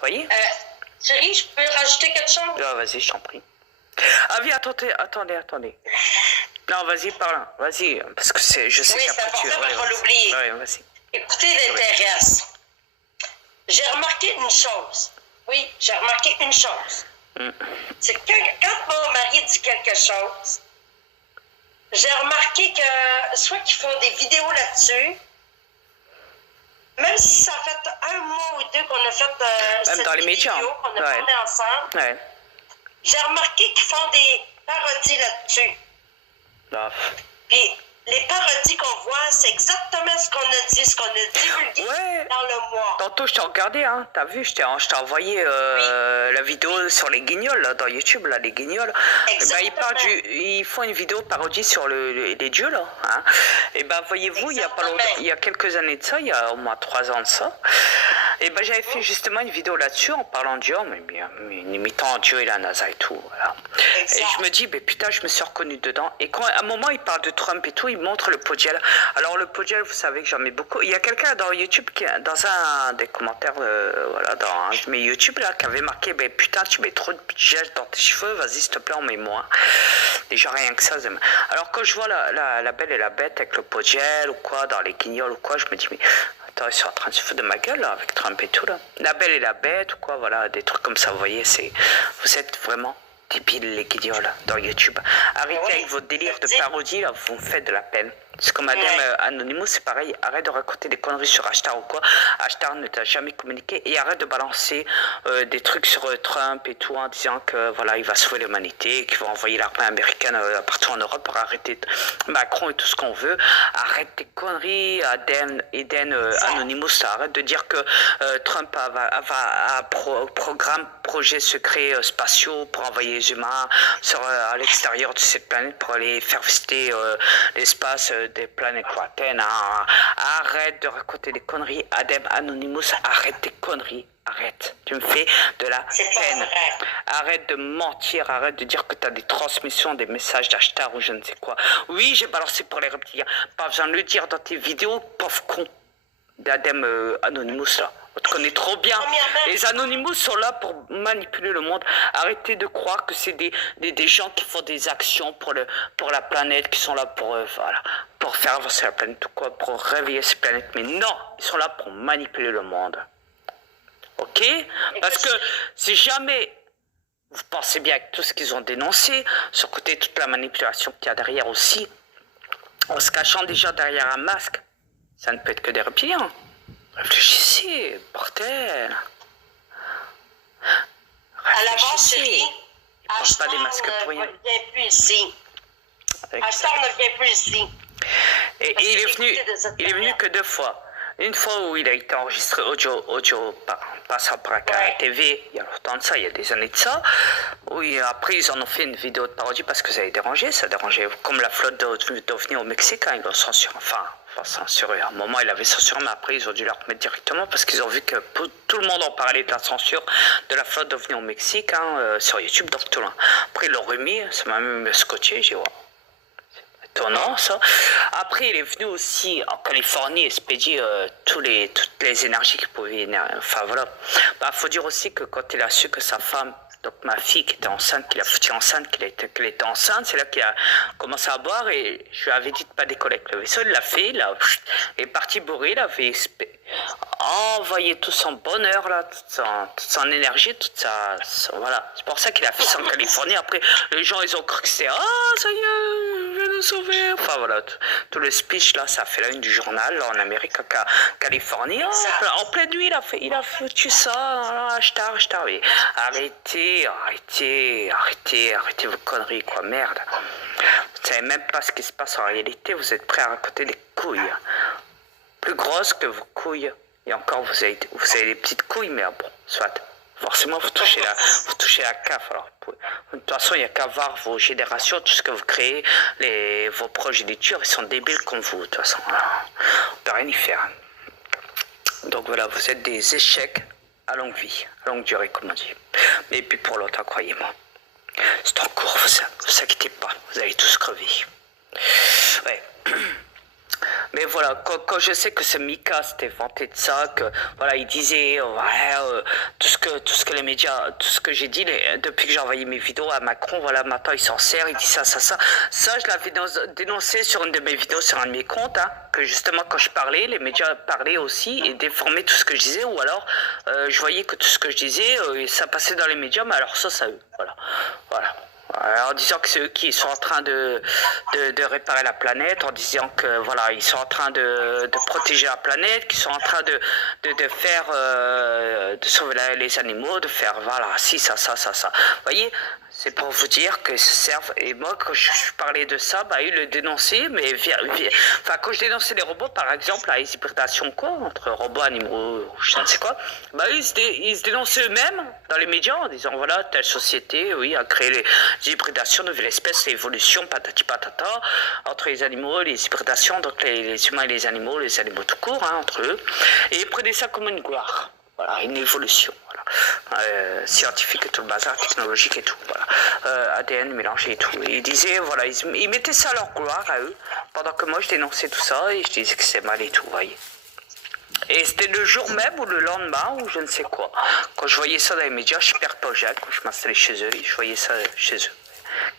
Voyez? Chérie, je peux rajouter quelque chose? Ah, vas-y, je t'en prie. Ah, viens, attendez. Non, vas-y, parle. Vas-y, parce que je sais oui, qu'après tu... Oui, c'est important, je vais l'oublier. Ouais, vas-y. Écoutez l'intéresse. J'ai remarqué une chose. Oui, j'ai remarqué une chose. C'est que quand mon mari dit quelque chose, j'ai remarqué que soit qu'ils font des vidéos là-dessus, même si ça fait un mois ou deux qu'on a fait cette dans les médias, vidéo, qu'on a parlé ensemble, ouais. J'ai remarqué qu'ils font des parodies là-dessus. Ah. Puis les parodies qu'on voit, c'est exactement ce qu'on a dit, ce qu'on a divulgué dans le mois. Tantôt, je t'ai regardé, hein. T'as vu, je t'ai envoyé la vidéo sur les guignols, là, dans YouTube, là, les guignols. Exactement. Ils font une vidéo parodie sur les dieux, là. Hein. Et ben, voyez-vous, il y a quelques années de ça, il y a au moins 3 ans de ça, et ben, j'avais fait justement une vidéo là-dessus en parlant de Dieu, mais imitant Dieu et la NASA et tout. Voilà. Et je me dis, mais putain, je me suis reconnu dedans. Et quand à un moment, il parle de Trump et tout, il montre le podiel. Alors, le podiel, vous savez que j'en mets beaucoup. Il y a quelqu'un dans YouTube, dans un des commentaires, voilà, dans un de mes YouTube, là, qui avait marqué, ben putain, tu mets trop de gel dans tes cheveux, vas-y, s'il te plaît, en mets moins. Déjà, rien que ça. Alors, quand je vois la Belle et la Bête avec le podiel ou quoi, dans les guignols ou quoi, je me dis, mais. Attends, ils sont en train de se foutre de ma gueule, là, avec Trump et tout, là. La Belle et la Bête, ou quoi, voilà, des trucs comme ça, vous voyez, vous êtes vraiment débiles, les guignols, dans YouTube. Arrêtez avec votre délire de parodie, là, vous me faites de la peine. C'est comme Madame Anonymous, c'est pareil, arrête de raconter des conneries sur Ashtar ou quoi. Ashtar ne t'a jamais communiqué, et arrête de balancer des trucs sur Trump et tout, en disant que, voilà, il va sauver l'humanité, qu'il va envoyer l'armée américaine partout en Europe pour arrêter Macron et tout ce qu'on veut. Arrête tes conneries, Eden Anonymous, arrête de dire que Trump a projet secret spatiaux pour envoyer les humains à l'extérieur de cette planète pour aller faire visiter l'espace des planètes lointaines. Hein. Arrête de raconter des conneries, Adem Anonymous, arrête tes conneries. Arrête, tu me fais de la peine. Arrête de mentir, arrête de dire que tu as des transmissions, des messages d'Ashtar ou je ne sais quoi. Oui, j'ai balancé pour les reptiliens. Pas besoin de le dire dans tes vidéos, pauvre con. D'Adem Anonymous là. On te connaît trop bien. Les Anonymous sont là pour manipuler le monde. Arrêtez de croire que c'est des gens qui font des actions pour la planète, qui sont là pour faire avancer la planète ou quoi, pour réveiller cette planète. Mais non, ils sont là pour manipuler le monde. Ok? Parce que si jamais vous pensez bien avec tout ce qu'ils ont dénoncé, sur côté toute la manipulation qu'il y a derrière aussi, en se cachant déjà derrière un masque, ça ne peut être que des reptiliens. Réfléchissez, bordel. À la base, chérie, Ashtar ne vient plus ici. Ashtar ne vient plus ici. Et il est venu que 2 fois. Une fois où il a été enregistré audio passant par la TV, il y a longtemps de ça, il y a des années de ça. Oui, après ils en ont fait une vidéo de parodie parce que ça dérangeait. Comme la flotte d'OVNI au Mexique, hein, ils l'ont censuré. Enfin, censuré. À un moment, il avait censuré, mais après, ils ont dû la remettre directement parce qu'ils ont vu que tout le monde en parlait de la censure de la flotte d'OVNI au Mexique, hein, sur YouTube, donc tout le monde. Après, ils l'ont remis, ça m'a même scotché, j'ai dit, wow. Étonnant ça. Après, il est venu aussi en Californie expédier toutes les énergies qu'il pouvait. Enfin voilà. Faut dire aussi que quand il a su que sa femme, donc ma fille qui était enceinte, qu'il a foutu enceinte, qu'elle était enceinte, c'est là qu'il a commencé à boire et je lui avais dit de pas décoller avec le vaisseau. Il l'a fait, il est parti bourré, il avait envoyé tout son bonheur, là, toute son énergie, voilà. C'est pour ça qu'il a fait ça en Californie. Après, les gens, ils ont cru que c'était ça y est, viens nous sauver. Enfin voilà, tout le speech là, ça a fait la une du journal là, en Amérique, en Californie. En pleine nuit, il a foutu ça, Ashtar. Oui. Arrêtez vos conneries, quoi, merde. Vous savez même pas ce qui se passe en réalité, vous êtes prêts à raconter des couilles. Plus grosses que vos couilles. Et encore, vous avez des petites couilles, mais bon, soit. Forcément, vous touchez la CAF. Alors, de toute façon, il n'y a qu'à voir vos générations, tout ce que vous créez, vos progénitures, ils sont débiles comme vous, de toute façon. On ne peut rien y faire. Donc voilà, vous êtes des échecs à longue vie, à longue durée, comme on dit. Mais puis pour l'autre, croyez-moi, c'est en cours, vous inquiétez pas, vous allez tous crever. Ouais. Mais voilà, quand je sais que ce Mika s'était vanté de ça, que voilà, il disait ouais, tout ce que les médias, tout ce que j'ai dit depuis que j'ai envoyé mes vidéos à Macron, voilà, maintenant il s'en sert, il dit ça. Ça, je l'avais dénoncé sur une de mes vidéos, sur un de mes comptes, hein, que justement quand je parlais, les médias parlaient aussi et déformaient tout ce que je disais, ou alors je voyais que tout ce que je disais, ça passait dans les médias, mais alors ça eux, voilà. En disant que c'est eux qui sont en train de réparer la planète, en disant que voilà, ils sont en train de protéger la planète, qu'ils sont en train de faire de sauver les animaux, de faire voilà, si ça. Vous voyez, c'est pour vous dire qu'ils se servent. Et moi, quand je parlais de ça, bah ils le dénonçaient, mais enfin quand je dénonçais les robots, par exemple, la hybridation quoi, entre robots, animaux, je ne sais quoi, bah ils se dénonçaient eux-mêmes dans les médias en disant voilà, telle société, oui, a créé les hybridations, nouvelle espèce, l'évolution, patati patata, entre les animaux, les hybridations, donc les humains et les animaux tout court, hein, entre eux, et ils prenaient ça comme une gloire. Voilà, une évolution, voilà. Scientifique et tout le bazar, technologique et tout, voilà. ADN mélangé et tout. Et ils disaient, voilà, ils mettaient ça à leur gloire à eux, pendant que moi je dénonçais tout ça et je disais que c'est mal et tout, vous voyez. Et c'était le jour même ou le lendemain ou je ne sais quoi. Quand je voyais ça dans les médias, je perds pas Jacques, quand je m'installais chez eux, et je voyais ça chez eux.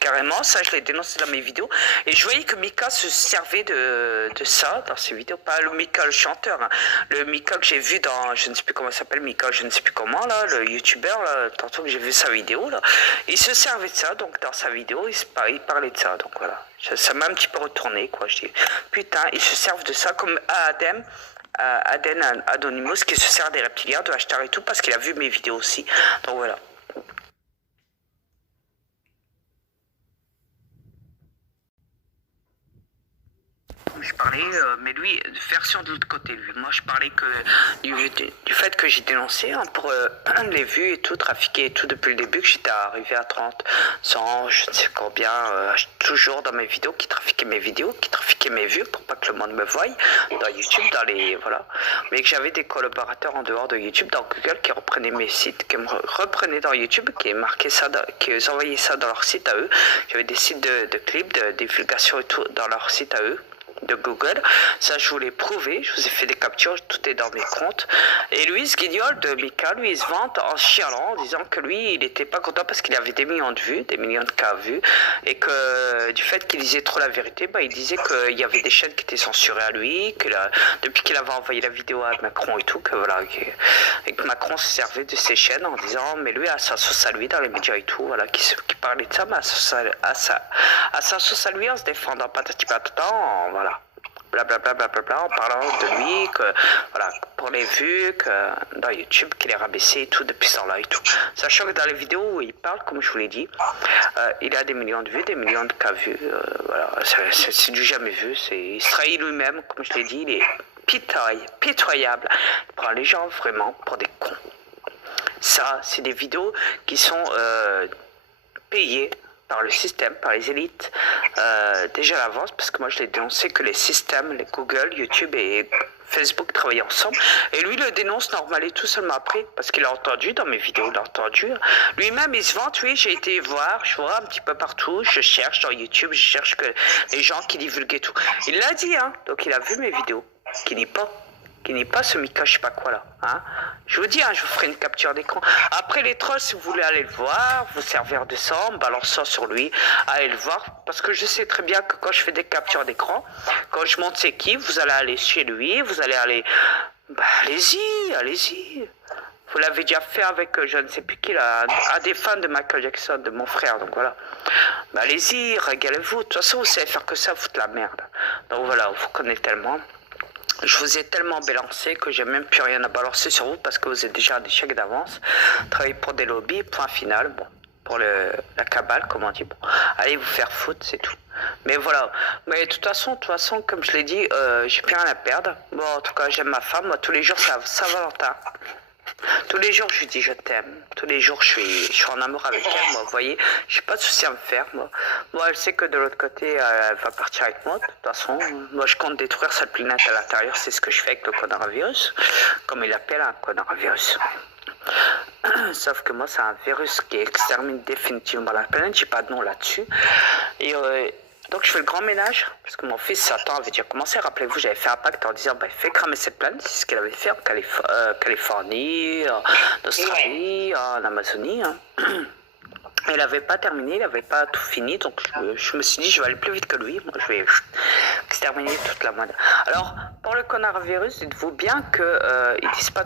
Carrément, ça je l'ai dénoncé dans mes vidéos. Et je voyais que Mika se servait de ça dans ses vidéos. Pas le Mika le chanteur, hein. Le Mika que j'ai vu dans, je ne sais plus comment il s'appelle, Mika je ne sais plus comment, là, le youtubeur, là, tantôt que j'ai vu sa vidéo, là. Il se servait de ça, donc dans sa vidéo, il parlait de ça, donc voilà. Ça m'a un petit peu retourné, quoi. Je dis, putain, ils se servent de ça comme Aden Anonymous qui se sert des reptiliens, de hashtag et tout, parce qu'il a vu mes vidéos aussi. Donc voilà. Je parlais, mais lui, version de l'autre côté, lui. Moi, je parlais que du fait que j'ai dénoncé hein, pour les vues et tout, trafiquer et tout depuis le début, que j'étais arrivé à 30, 100, je ne sais combien, toujours dans mes vidéos, qui trafiquaient mes vidéos, qui trafiquaient mes vues pour pas que le monde me voie dans YouTube, dans les. Voilà. Mais que j'avais des collaborateurs en dehors de YouTube, dans Google, qui reprenaient mes sites, qui me reprenaient dans YouTube, qui marquaient ça, qui envoyaient ça dans leur site à eux. J'avais des sites de clips, de divulgation et tout dans leur site à eux. De Google, ça je vous l'ai prouvé, je vous ai fait des captures, tout est dans mes comptes. Et lui, ce guignol de Mika, lui il se vante en chialant, en disant que lui il était pas content parce qu'il avait des millions de vues, des millions de cas vus, et que du fait qu'il disait trop la vérité, bah, il disait qu'il y avait des chaînes qui étaient censurées à lui, que depuis qu'il avait envoyé la vidéo à Macron et tout, que voilà, et que Macron se servait de ces chaînes en disant mais lui à sa sauce à lui dans les médias et tout, voilà, qui parlait de ça, mais à sa sauce à lui en se défendant patati patata, voilà. Blablabla, en parlant de lui, que voilà, pour les vues, que dans YouTube, qu'il est rabaissé et tout depuis ce temps-là et tout. Sachant que dans les vidéos où il parle, comme je vous l'ai dit, il a des millions de vues, des millions de cas vus, voilà, c'est du jamais vu, il se trahit lui-même, comme je l'ai dit, il est pitoyable, il prend les gens vraiment pour des cons. Ça, c'est des vidéos qui sont payées par le système, par les élites, déjà à l'avance, parce que moi je l'ai dénoncé que les systèmes, les Google, YouTube et Facebook travaillaient ensemble, et lui le dénonce normal et tout seulement après, parce qu'il a entendu dans mes vidéos, il a entendu, lui-même il se vante, oui j'ai été voir, je vois un petit peu partout, je cherche dans YouTube, je cherche que les gens qui divulguaient tout, il l'a dit, hein, donc il a vu mes vidéos, qui n'est pas ce Mika, je sais pas quoi là. Hein. Je vous dis, hein, je vous ferai une capture d'écran. Après les trolls, si vous voulez aller le voir, vous servir de ça, en balançant sur lui, allez le voir. Parce que je sais très bien que quand je fais des captures d'écran, quand je monte ses clips, vous allez aller chez lui, vous allez aller. Bah, allez-y. Vous l'avez déjà fait avec je ne sais plus qui, là, un des fans de Michael Jackson, de mon frère, donc voilà. Bah, allez-y, régalez-vous. De toute façon, vous savez faire que ça, foutre la merde. Donc voilà, vous connaissez tellement. Je vous ai tellement balancé que j'ai même plus rien à balancer sur vous parce que vous êtes déjà à des chèques d'avance. Travaillez pour des lobbies, point final. Bon, pour la cabale, comme on dit. Bon, allez vous faire foutre, c'est tout. Mais voilà. Mais de toute façon, comme je l'ai dit, j'ai plus rien à perdre. Bon, en tout cas, j'aime ma femme. Moi, tous les jours, c'est Saint-Valentin. Tous les jours, je lui dis je t'aime. Tous les jours, je suis en amour avec elle. Moi, vous voyez, j'ai pas de souci à me faire. Moi, elle sait que de l'autre côté, elle va partir avec moi. De toute façon, moi, je compte détruire cette planète à l'intérieur. C'est ce que je fais avec le coronavirus, comme il appelle un coronavirus. Sauf que moi, c'est un virus qui extermine définitivement la planète. J'ai pas de nom là-dessus. Et Donc je fais le grand ménage, parce que mon fils Satan avait déjà commencé. Rappelez-vous, j'avais fait un pacte en disant, fais cramer cette planète. C'est ce qu'il avait fait en Californie, en Australie, en Amazonie. Hein. Il n'avait pas terminé, il n'avait pas tout fini, donc je me suis dit, je vais aller plus vite que lui. Moi, je vais exterminer toute la mode. Alors, pour le coronavirus, dites-vous bien qu'ils ne disent pas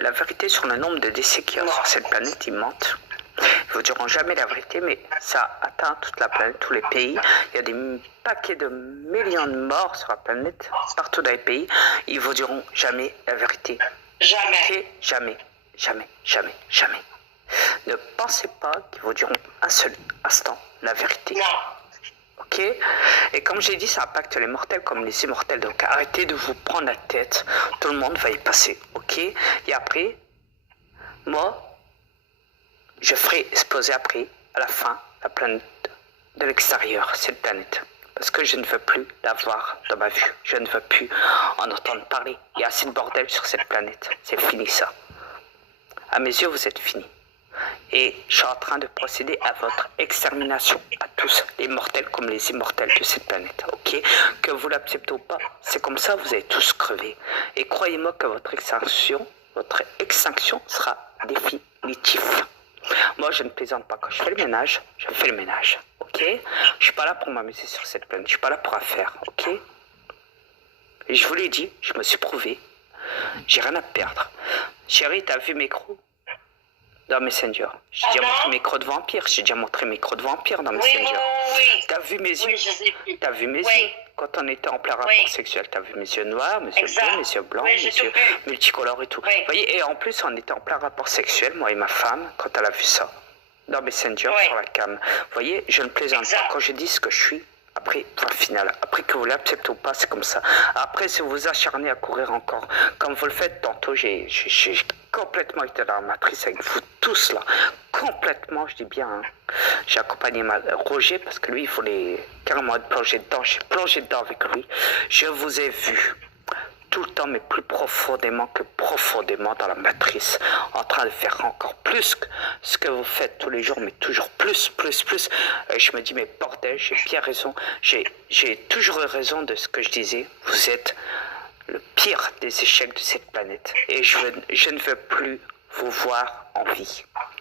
la vérité sur le nombre de décès qu'il y a sur cette planète, ils mentent. Ils ne vous diront jamais la vérité, mais ça atteint toute la planète, tous les pays. Il y a des paquets de millions de morts sur la planète, partout dans les pays. Ils ne vous diront jamais la vérité. Jamais. Okay? Jamais, jamais, jamais, jamais. Ne pensez pas qu'ils vous diront un seul instant la vérité. Non. Ok? Et comme j'ai dit, ça impacte les mortels comme les immortels. Donc arrêtez de vous prendre la tête. Tout le monde va y passer. Ok? Et après, moi, je ferai exploser après, à la fin, la planète de l'extérieur, cette planète. Parce que je ne veux plus la voir dans ma vue. Je ne veux plus en entendre parler. Il y a assez de bordel sur cette planète. C'est fini ça. À mes yeux, vous êtes finis. Et je suis en train de procéder à votre extermination, à tous, les mortels comme les immortels de cette planète. Ok? Que vous l'acceptez ou pas, c'est comme ça, vous allez tous crever. Et croyez-moi que votre extinction sera définitive. Moi, je ne plaisante pas. Quand je fais le ménage, je fais le ménage. Ok? Je suis pas là pour m'amuser sur cette planète. Je suis pas là pour affaire. Ok? Et je vous l'ai dit, je me suis prouvé. J'ai rien à perdre. Chérie, t'as vu mes crocs dans Messenger? J'ai déjà montré mes crocs de vampire. J'ai déjà montré mes crocs de vampire dans Messenger. Oui. T'as vu mes yeux? Oui, T'as vu mes yeux? Quand on était en plein rapport sexuel, t'as vu mes yeux noirs, mes yeux bleus, mes yeux blancs, mes yeux multicolores et tout. Vous voyez, et en plus, on était en plein rapport sexuel, moi et ma femme, quand elle a vu ça, dans Messenger, sur la cam. Vous voyez, je ne plaisante pas. Quand je dis ce que je suis, après, point final. Après que vous l'acceptez ou pas, c'est comme ça. Après, si vous vous acharnez à courir encore, comme vous le faites tantôt, j'ai complètement été dans la matrice avec vous tous là. Complètement, je dis bien. Hein. J'ai accompagné Roger parce que lui, il voulait carrément être plongé dedans. J'ai plongé dedans avec lui. Je vous ai vu tout le temps, mais plus profondément que profondément dans la matrice, en train de faire encore plus que ce que vous faites tous les jours, mais toujours plus. Et je me dis, mais bordel, j'ai bien raison. J'ai toujours eu raison de ce que je disais. Vous êtes le pire des échecs de cette planète. Et je ne veux plus vous voir en vie.